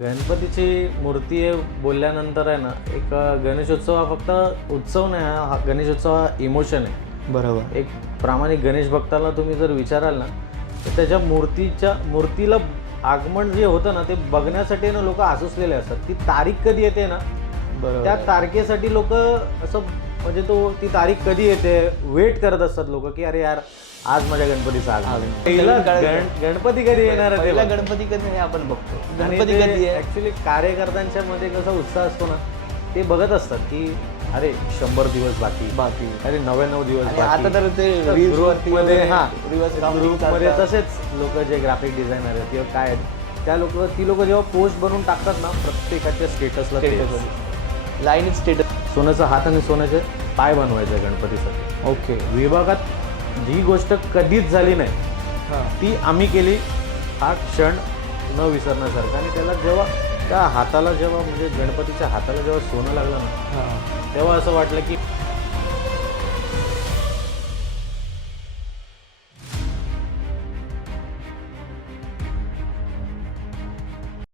गणपतीची मूर्ती आहे बोलल्यानंतर आहे ना, एक गणेशोत्सव हा फक्त उत्सव नाही, हा गणेशोत्सव हा इमोशन आहे. बरोबर. एक प्रामाणिक गणेश भक्ताला तुम्ही जर विचाराल ना, तर त्याच्या मूर्तीला आगमन जे होतं ना, ते बघण्यासाठी ना लोक आसुसलेले असतात. ती तारीख कधी येते ना, बरोबर. त्या तारखेसाठी लोक असं म्हणजे ती तारीख कधी येते वेट करत असतात लोक, की अरे यार आज माझ्या गणपतीचा आगमन. पहिला गणपती कधी येणार आहे, पहिला ते गणपती कधी आहे आपण बघतो. आणि गणपती कधी आहे? ऍक्च्युली कार्यकर्त्यांच्या मध्ये कसा उत्साह असतो ना, ते बघत असतात की अरे 100 दिवस बाकी, अरे 99 दिवस आणि बाकी. आता तर ते रील्स वरती मध्ये मध्ये तसेच लोक जे ग्राफिक डिझायनर आहेत किंवा काय आहेत, ती लोक जेव्हा पोस्ट बनवून टाकतात ना, प्रत्येकाच्या स्टेटसला लाईन स्टेटस. सोन्याचा हात आणि सोन्याचे पाय बनवायचे गणपतीसाठी. ओके. विभागात जी गोष्ट कधीच झाली नाही ती आम्ही केली. हा क्षण न विसरण्यासारखा. आणि त्याला जेव्हा त्या हाताला म्हणजे गणपतीच्या हाताला जेव्हा सोनं लागलं ना, तेव्हा असं वाटलं की